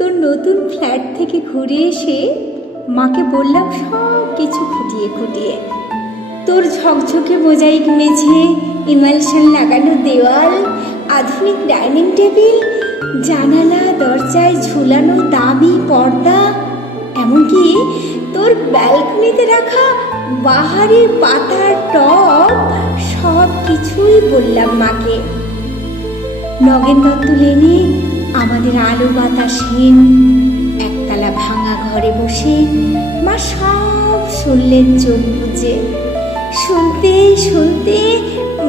নতুন ফ্ল্যাট থেকে ঘুরে এসে মাকে বললাম, সব কিছু খুঁটিয়ে খুঁটিয়ে তোর ঝকঝকে মোজাইক মেঝে, ইমালশন লাগানো দেওয়াল, আধুনিক ডাইনিং টেবিল, জানালা, দরজায় ঝুলানো দামি পর্দা, এমনকি তোর ব্যালকনিতে রাখা বাহারি পাতার টব সব কিছুই বললাম মাকে। নগেন দত্ত লেনে আমাদের আলো বাতাসহীন একতলা ভাঙা ঘরে বসে মা সব শুনলেন চোখ বুঝে শুনতে শুনতে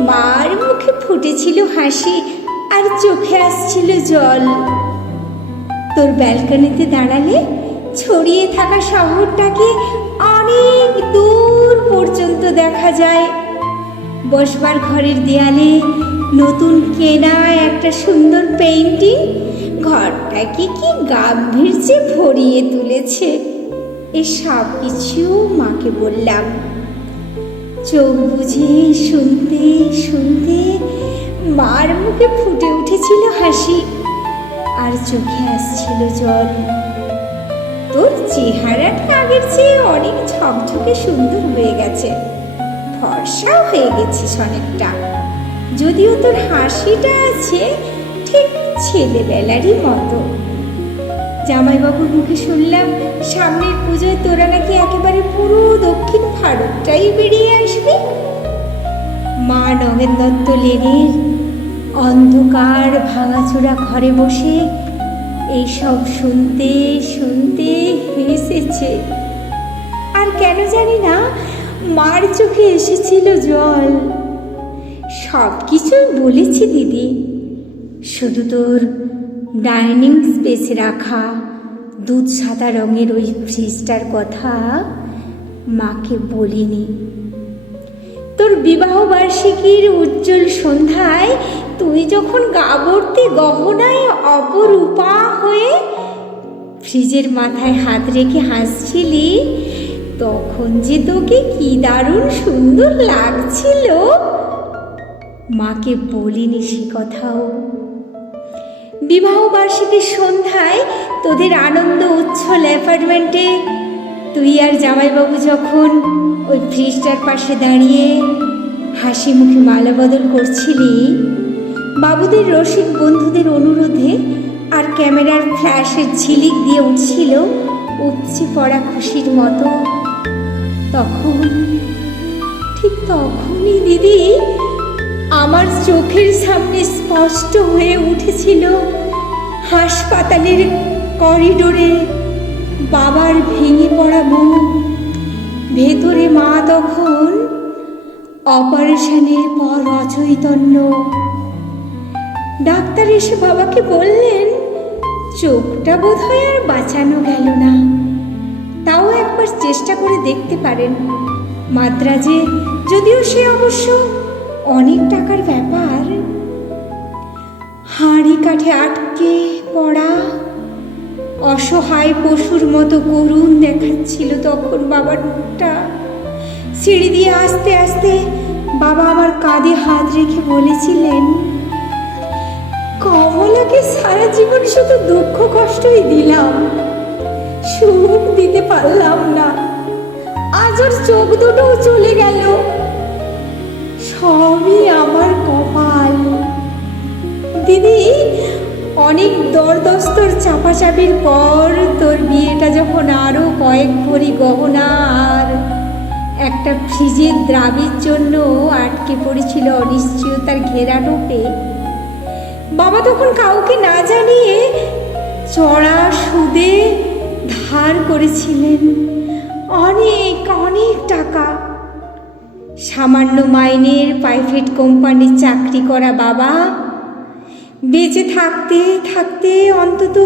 মার মুখে ফুটেছিল হাসি আর চোখে আসছিল জল। তোর ব্যালকনিতে দাঁড়ালে ছড়িয়ে থাকা শহরটাকে অনেক দূর পর্যন্ত দেখা যায়। বসবার ঘরের দেয়ালে নতুন কেনা একটা সুন্দর পেইন্টিং ঘরটাকে কি গাম্ভীর্যে ভরিয়ে তুলেছে? এ সব কিছু মাকে বললাম। চোখ বুঝে শুনতে শুনতে মার মুখে ফুটে উঠেছিল হাসি, আর চোখে আসছিল জল। তোর চেহারাটা আগের চেয়ে অনেক ঝকঝকে সুন্দর হয়ে গেছে। ফর্সাও হয়ে গেছিস অনেকটা। যদিও তোর হাসিটা আছে, ঠিক ছেলেবেলারই মতো। জামাইবাবুর মুখে শুনলাম, সামনের পুজোয় তোরা নাকি একেবারে পুরো দক্ষিণ ভারতটাই বেরিয়ে আসবি? মা নগেন দত্ত লেনের অন্ধকার ভাঙাচোরা ঘরে বসে এইসব শুনতে শুনতে হেসেছে। আর কেন জানি না, মার চোখে এসেছিল জল। সব কিছুই বলেছি দিদি। শুধু তোর ডাইনিং স্পেসে রাখা দুধ সাদা রঙের ওই ফ্রিজটার কথা মাকে বলিনি। তোর বিবাহ বার্ষিকীর উজ্জ্বল সন্ধ্যায় তুই যখন গাবর্তি গহনায় অপরূপা হয়ে ফ্রিজের মাথায় হাত রেখে হাসছিলি, তখন যে তোকে কি দারুণ সুন্দর লাগছিল, মাকে বলিনি সে কথাও। বিবাহ বার্ষিকীর সন্ধ্যায় তোদের আনন্দ উচ্ছল অ্যাপার্টমেন্টে। তুই আর জামাইবাবু যখন ওই ফ্রিজটার পাশে দাঁড়িয়ে হাসি মুখে মালা বদল করছিলি, বাবুদের রসিক বন্ধুদের অনুরোধে আর ক্যামেরার ফ্ল্যাশের ঝিলিক দিয়ে উঠছিল উপচে পড়া খুশির মতো। তখন, ঠিক তখনই দিদি চোখের সামনে স্পষ্ট হয়ে উঠেছিল হাসপাতালের করিডোরে বাবার ভেঙে পড়া মুখ ভেতরে মা তখন অপারেশনের পর অচৈতন্য। ডাক্তার এসে বাবাকে বললেন, চোখটা বোধ হয় আর বাঁচানো গেল না। তাও একবার চেষ্টা করে দেখতে পারেন। মাদ্রাজে যদিও সে অবশ্য অনেক টাকার ব্যাপার। হাঁড়ি কাঠে আটকে পড়া, অসহায় পশুর মতো করুণ দেখাচ্ছিল তখন বাবার মুখটা সিঁড়ি দিয়ে আস্তে আস্তে বাবা আমার কাঁধে হাত রেখে বলেছিলেন, কমলাকে সারা জীবন শুধু দুঃখ কষ্টই দিলাম, সুখ দিতে পারলাম না। আজ ওর চোখ দুটোও চলে গেল। সবই আমার কপাল। দিদি, অনেক দরদস্তর চাপাচাপির পর তোর বিয়েটা যখন আরও কয়েক ভরি গহনা আর একটা ফ্রিজের দ্রাবির জন্য আটকে পড়েছিল অনিশ্চয়তার ঘেরা রূপে বাবা তখন কাউকে না জানিয়ে চড়া সুদে ধার করেছিলেন। অনেক অনেক টাকা সামান্য মাইনের প্রাইভেট কোম্পানির চাকরি করা বাবা। বেঁচে থাকতে থাকতে অন্তত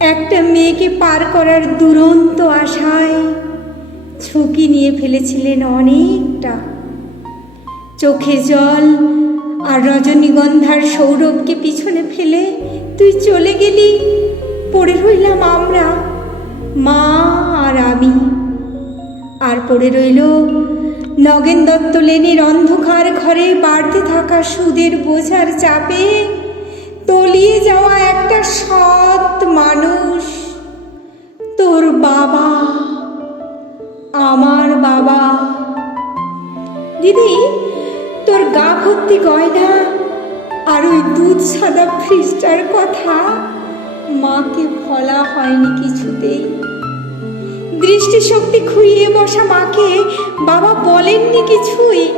একটা মেয়েকে পার করার দুরন্ত আশায় ঝুঁকি নিয়ে ফেলেছিলেন অনেকটা। চোখে জল আর রজনীগন্ধার সৌরভকে পিছনে ফেলে তুই চলে গেলি, পড়ে রইলাম আমরা, মা আর আমি। আর পড়ে রইল নগেন দত্ত লেনের অন্ধকার ঘরে বাড়তে থাকা সুদের বোঝার চাপে তলিয়ে যাওয়া একটা সৎ মানুষ। তোর বাবা, আমার বাবা। দিদি, তোর গা ভর্তি গয়না আর ওই দুধ সাদা ফ্রিজটার কথা মাকে বলা হয়নি কিছুতেই। দৃষ্টিশক্তি খুইয়ে বসা মাকে বাবা বলেননি কিছুই।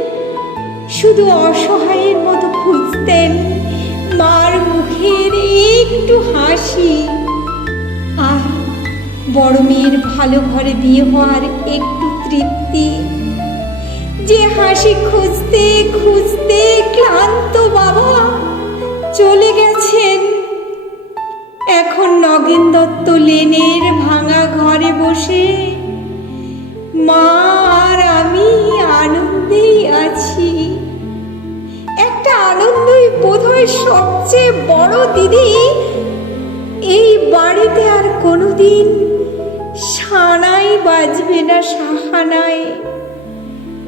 শুধু অসহায়ের মতো খুঁজতেন। মার মুখের একটু হাসি। আর বড় মেয়ের ভালো ঘরে বিয়ে হওয়ার একটু তৃপ্তি। যে হাসি খুঁজতে খুঁজতে ক্লান্ত বাবা চলে গেছেন। এখন নগেন দত্ত লেনের ভাঙা ঘরে বসে। মা আর আমি আনন্দেই আছি। একটা আনন্দই বোধহয় সবচেয়ে বড় দিদি এই বাড়িতে আর কোনোদিন সানাই বাজবে না সাহানায়।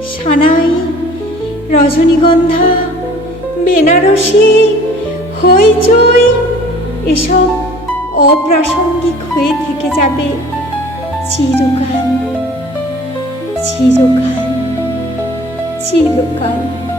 সানাই, রজনীগন্ধা, বেনারসি, হইচই, এসব অপ্রাসঙ্গিক হয়ে থেকে যাবে। চিরকাল চিরকাল চিরকাল।